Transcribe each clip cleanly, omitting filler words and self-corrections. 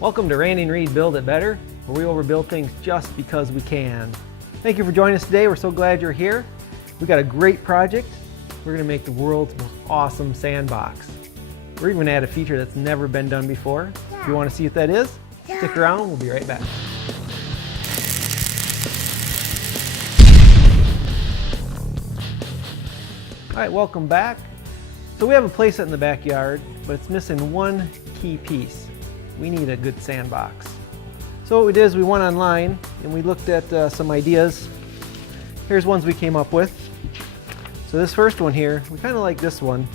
Welcome to Randy and Reed Build It Better, where we overbuild things just because we can. Thank you for joining us today. We're so glad you're here. We got a great project. We're going to make the world's most awesome sandbox. We're even going to add a feature that's never been done before. If you want to see what that is, stick around. We'll be right back. All right, welcome back. So we have a playset in the backyard, but it's missing one key piece. We need a good sandbox. So what we did is we went online and we looked at some ideas. Here's ones we came up with. So this first one here, we kind of like this one.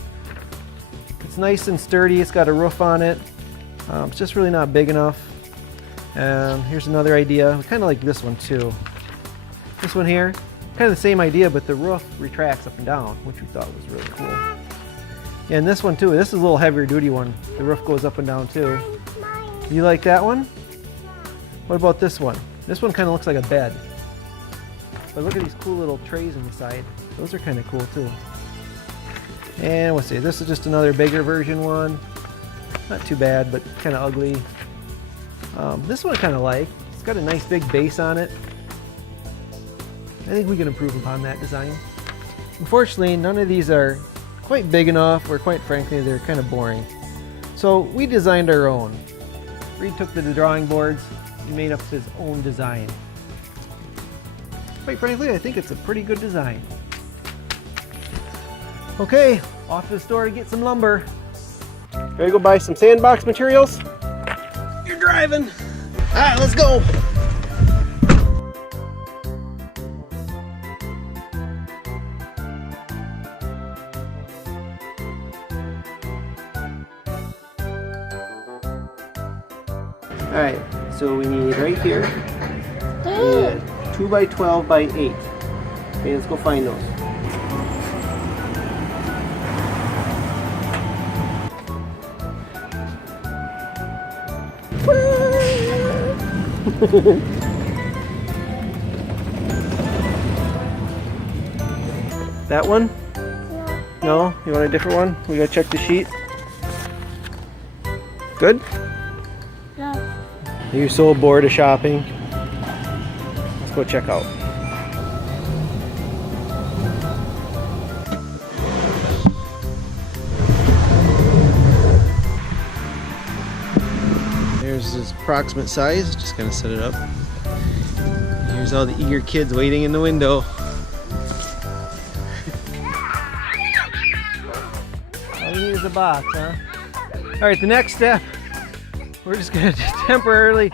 It's nice and sturdy, it's got a roof on it. It's just really not big enough. Here's another idea. We kind of like this one too. This one here, kind of the same idea, but the roof retracts up and down, which we thought was really cool. Yeah, and this one too, this is a little heavier duty one. The roof goes up and down too. You like that one? What about this one? This one kind of looks like a bed. But look at these cool little trays on the side. Those are kind of cool too. And let's see, this is just another bigger version one. Not too bad, but kind of ugly. This one I kind of like. It's got a nice big base on it. I think we can improve upon that design. Unfortunately, none of these are quite big enough, or quite frankly, they're kind of boring. So we designed our own. Reed took to the drawing boards and made up his own design. Quite frankly, I think it's a pretty good design. Okay, off to the store to get some lumber. Ready to go buy some sandbox materials? You're driving. All right, let's go. All right, so we need right here, 2 by 12 by 8. Okay, let's go find those. That one? No? You want a different one? We gotta check the sheet. Good? Yeah. You're so bored of shopping. Let's go check out. There's this approximate size. Just gonna set it up. Here's all the eager kids waiting in the window. All we need is a box, huh? All right, the next step, we're just gonna temporarily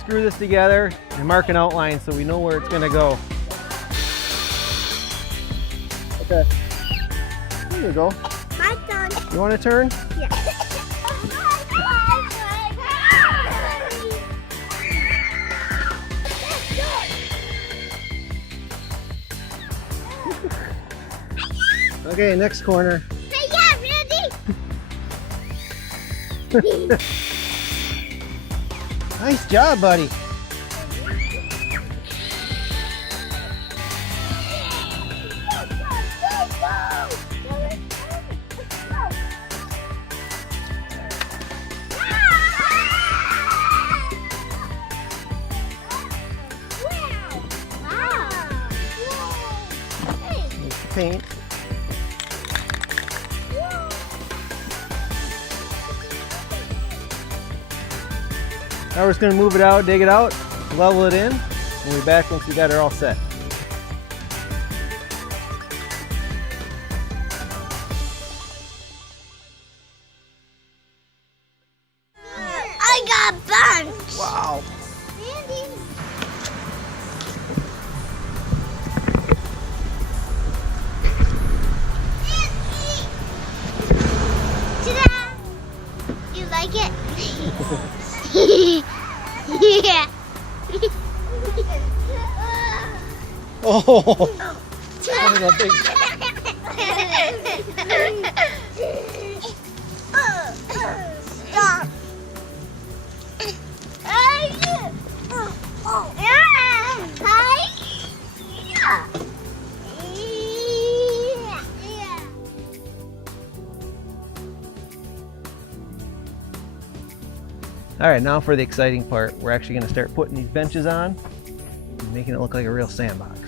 screw this together and mark an outline so we know where it's gonna go. Okay. There you go. My turn. You want to turn? Yeah. Okay, next corner. Hey, yeah, ready? Nice job, buddy. Paint. Now we're just going to move it out, dig it out, level it in, and we'll be back once we got it all set. I got a bunch. Wow. Ta-da! You like it? Yeah. Oh, that was a big. Stop. All right, now for the exciting part. We're actually gonna start putting these benches on and making it look like a real sandbox.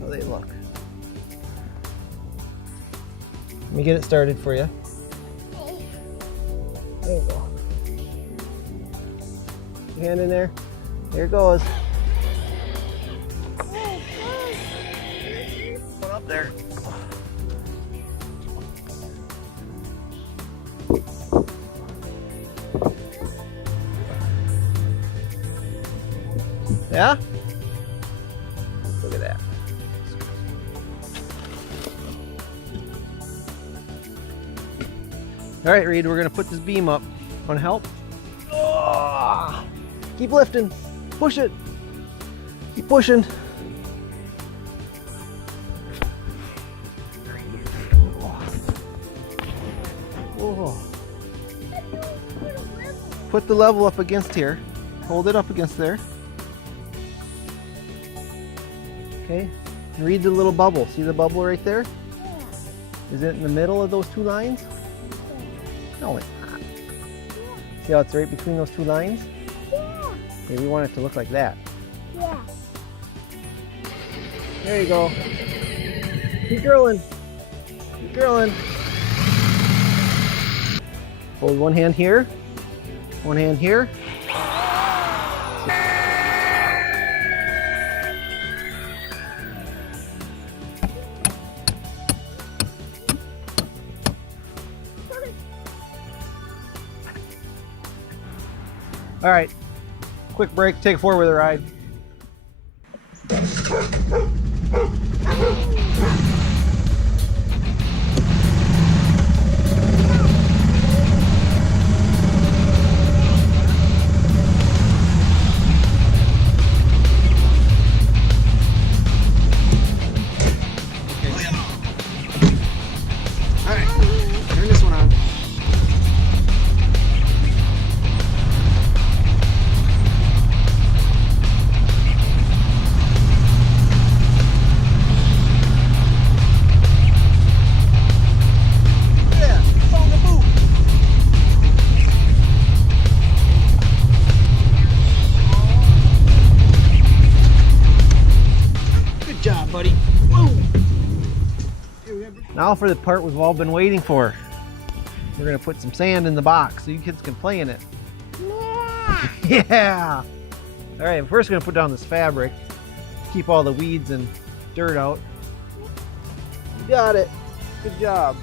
How they look. Let me get it started for you. There you go. Your hand in there. There it goes. Put up there. Yeah? Look at that. All right, Reed, we're gonna put this beam up. Wanna help? Oh, keep lifting. Push it. Keep pushing. Oh. Put the level up against here. Hold it up against there. Okay. And read the little bubble. See the bubble right there? Is it in the middle of those two lines? No, it's not. See how it's right between those two lines? Yeah. Okay, we want it to look like that. Yeah. There you go. Keep drilling. Keep drilling. Hold one hand here. One hand here. All right, quick break, take a four-wheeler ride. All right, turn this one on. Buddy. Whoa. Now for the part we've all been waiting for. We're gonna put some sand in the box so you kids can play in it. Yeah. Yeah. All right, first we're gonna put down this fabric, keep all the weeds and dirt out. You got it. Good job.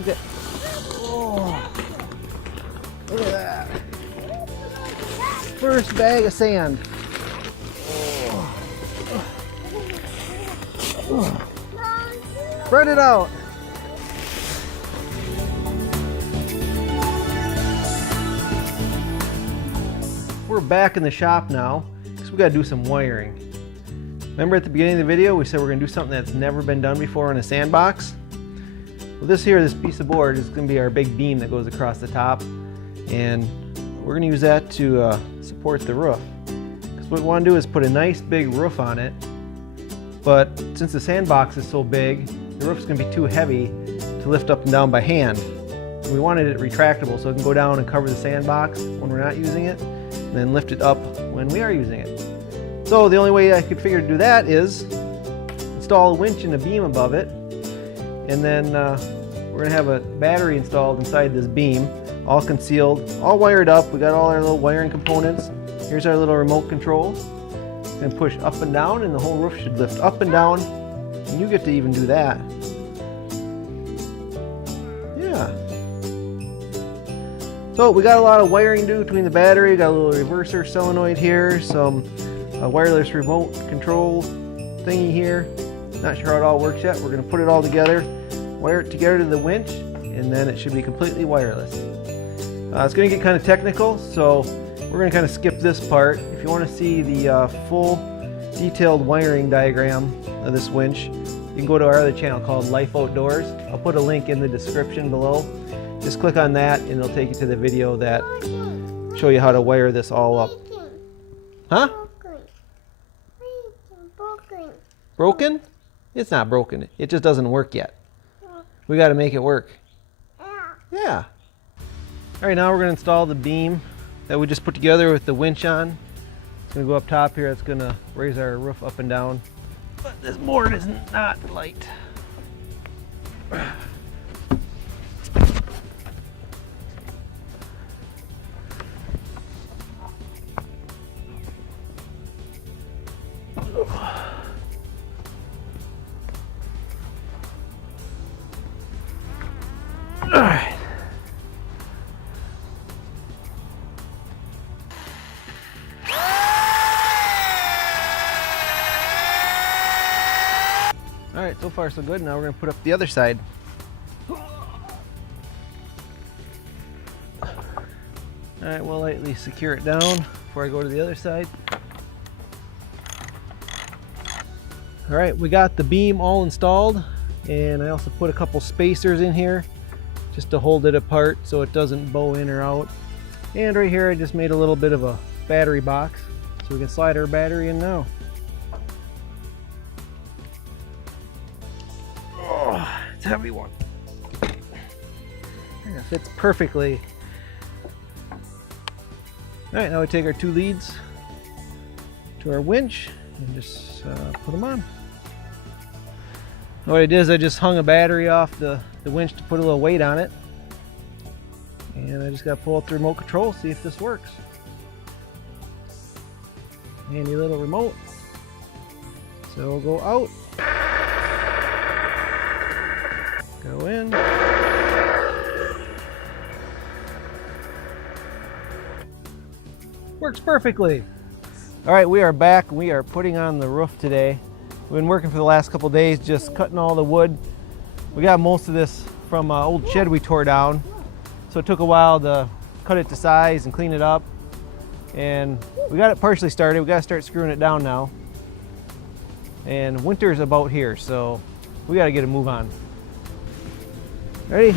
Okay. Oh, look at that. First bag of sand. Spread it out. We're back in the shop now because we got to do some wiring. Remember at the beginning of the video we said we're going to do something that's never been done before in a sandbox? Well, this piece of board is going to be our big beam that goes across the top, and we're going to use that to support the roof. Because what we want to do is put a nice big roof on it, but since the sandbox is so big, the roof's going to be too heavy to lift up and down by hand. We wanted it retractable so it can go down and cover the sandbox when we're not using it, and then lift it up when we are using it. So the only way I could figure to do that is install a winch and a beam above it, and then we're going to have a battery installed inside this beam, all concealed, all wired up. We got all our little wiring components. Here's our little remote control. It's going to push up and down, and the whole roof should lift up and down, and you get to even do that. Yeah. So we got a lot of wiring to do between the battery. We got a little reverser solenoid here, some wireless remote control thingy here. Not sure how it all works yet. We're going to put it all together, wire it together to the winch, and then it should be completely wireless. It's going to get kind of technical, so we're going to kind of skip this part. If you want to see the full detailed wiring diagram of this winch, you can go to our other channel called Life Outdoors. I'll put a link in the description below. Just click on that and it'll take you to the video that show you how to wire this all up. Huh? Broken? It's not broken. It just doesn't work yet. We got to make it work. Yeah. All right, now we're going to install the beam that we just put together with the winch on. It's going to go up top here. It's going to raise our roof up and down. But this board is not light. All right. All right, so far so good. Now we're going to put up the other side. All right, we'll lightly secure it down before I go to the other side. All right, we got the beam all installed, and I also put a couple spacers in here just to hold it apart so it doesn't bow in or out. And right here I just made a little bit of a battery box so we can slide our battery in now. Oh, it's a heavy one. And it fits perfectly. All right, now we take our 2 leads to our winch and just put them on. What I did is I just hung a battery off the winch to put a little weight on it. And I just got to pull out the remote control, see if this works. Handy little remote. So we'll go out. Go in. Works perfectly. All right, we are back. We are putting on the roof today. We've been working for the last couple days, just cutting all the wood. We got most of this from an old shed we tore down. So it took a while to cut it to size and clean it up. And we got it partially started. We got to start screwing it down now. And winter's about here, so we got to get a move on. Ready?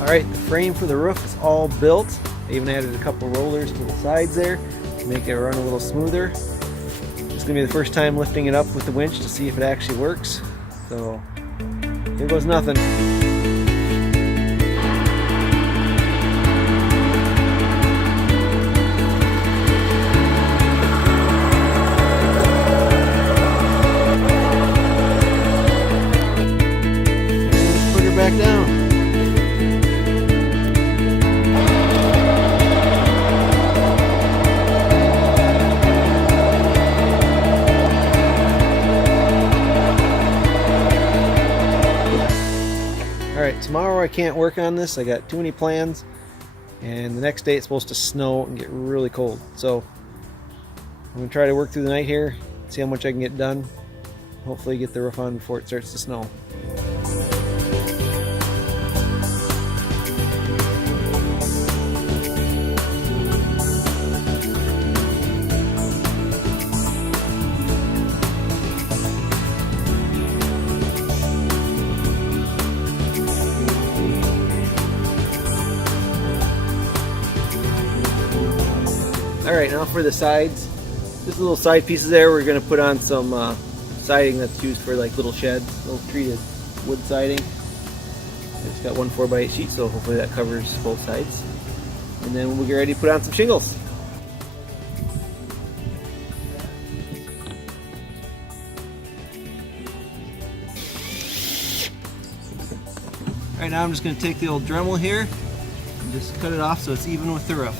All right, the frame for the roof is all built. I even added a couple rollers to the sides there to make it run a little smoother. It's gonna be the first time lifting it up with the winch to see if it actually works. So here goes nothing. Put her back down. Alright, tomorrow I can't work on this. I got too many plans, and the next day it's supposed to snow and get really cold. So I'm going to try to work through the night here, see how much I can get done. Hopefully get the roof on before it starts to snow. Alright, now for the sides. Just little side pieces there. We're going to put on some siding that's used for like little sheds, little treated wood siding. I just got one 4x8 sheet, so hopefully that covers both sides. And then we'll get ready to put on some shingles. Alright, now I'm just going to take the old Dremel here and just cut it off so it's even with the roof.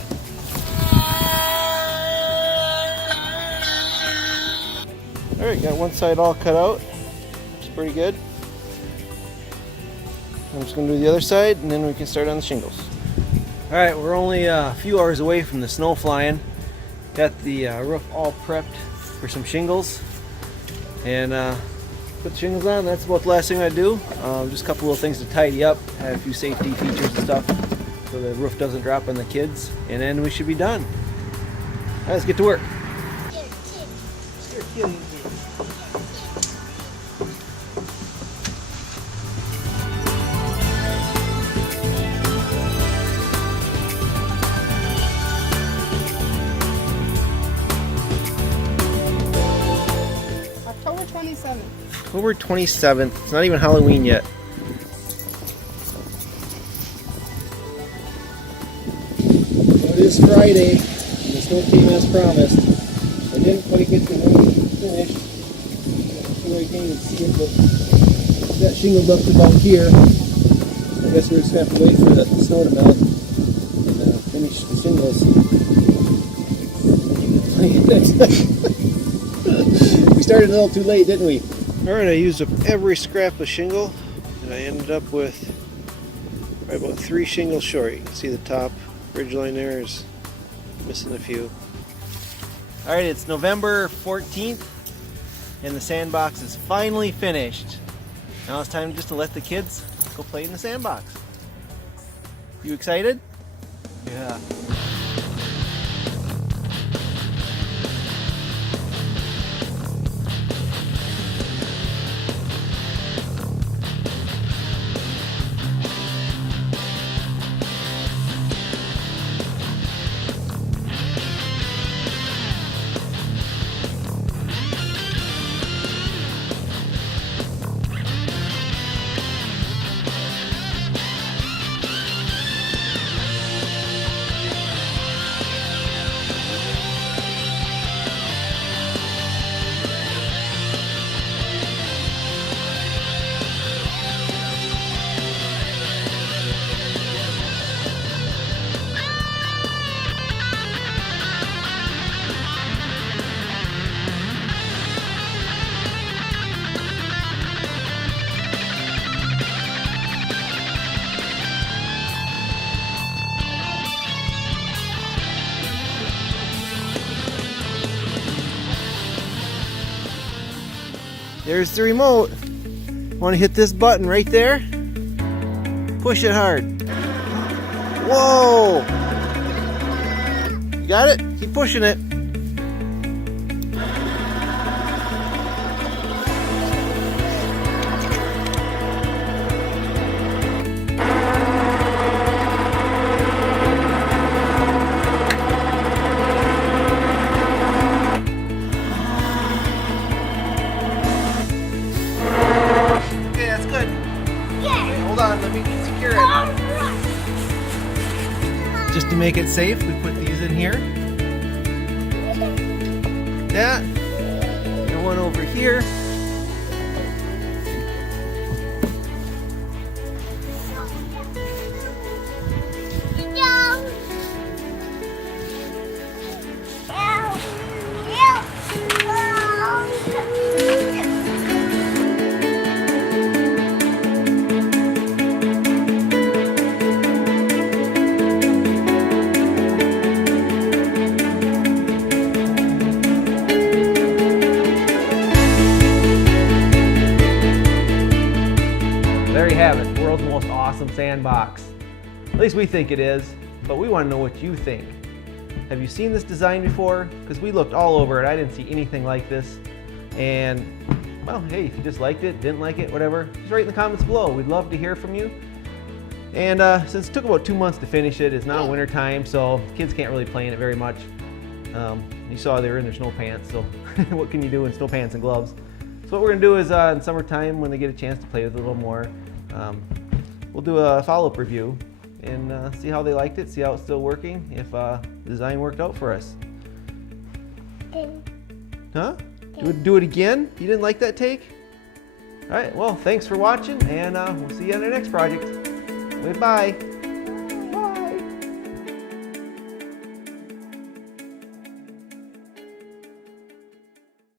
Alright, got one side all cut out, which is pretty good. I'm just going to do the other side and then we can start on the shingles. Alright, we're only a few hours away from the snow flying. Got the roof all prepped for some shingles. And put the shingles on. That's about the last thing I do. Just a couple little things to tidy up, add a few safety features and stuff so the roof doesn't drop on the kids. And then we should be done. right, let's get to work. October 27th. October 27th. It's not even Halloween yet. It is Friday, and the snow came as promised. I didn't quite get the one finished. I'm sure I can't even see it, but it's got shingled up to about here. I guess we're just going to have to wait for the snow to melt and finish the shingles. We started a little too late, didn't we? Alright, I used up every scrap of shingle, and I ended up with right about 3 shingles short. You can see the top ridge line there is missing a few. Alright, it's November 14th, and the sandbox is finally finished. Now it's time just to let the kids go play in the sandbox. You excited? Yeah. There's the remote. Want to hit this button right there? Push it hard. Whoa! You got it? Keep pushing it. Hold on, let me secure it. Just to make it safe, we put these in here. That. And one over here. There you have it, world's most awesome sandbox. At least we think it is, but we want to know what you think. Have you seen this design before? Because we looked all over it, I didn't see anything like this. And, well, hey, if you just liked it, didn't like it, whatever, just write in the comments below. We'd love to hear from you. And since it took about 2 months to finish it, it's now winter time, so kids can't really play in it very much. You saw they were in their snow pants, so what can you do in snow pants and gloves? So what we're going to do is in summertime, when they get a chance to play with it a little more, we'll do a follow-up review and see how they liked it, see how it's still working, if the design worked out for us. Huh? Do it again? You didn't like that take? All right, well, thanks for watching, and we'll see you on the next project. Goodbye.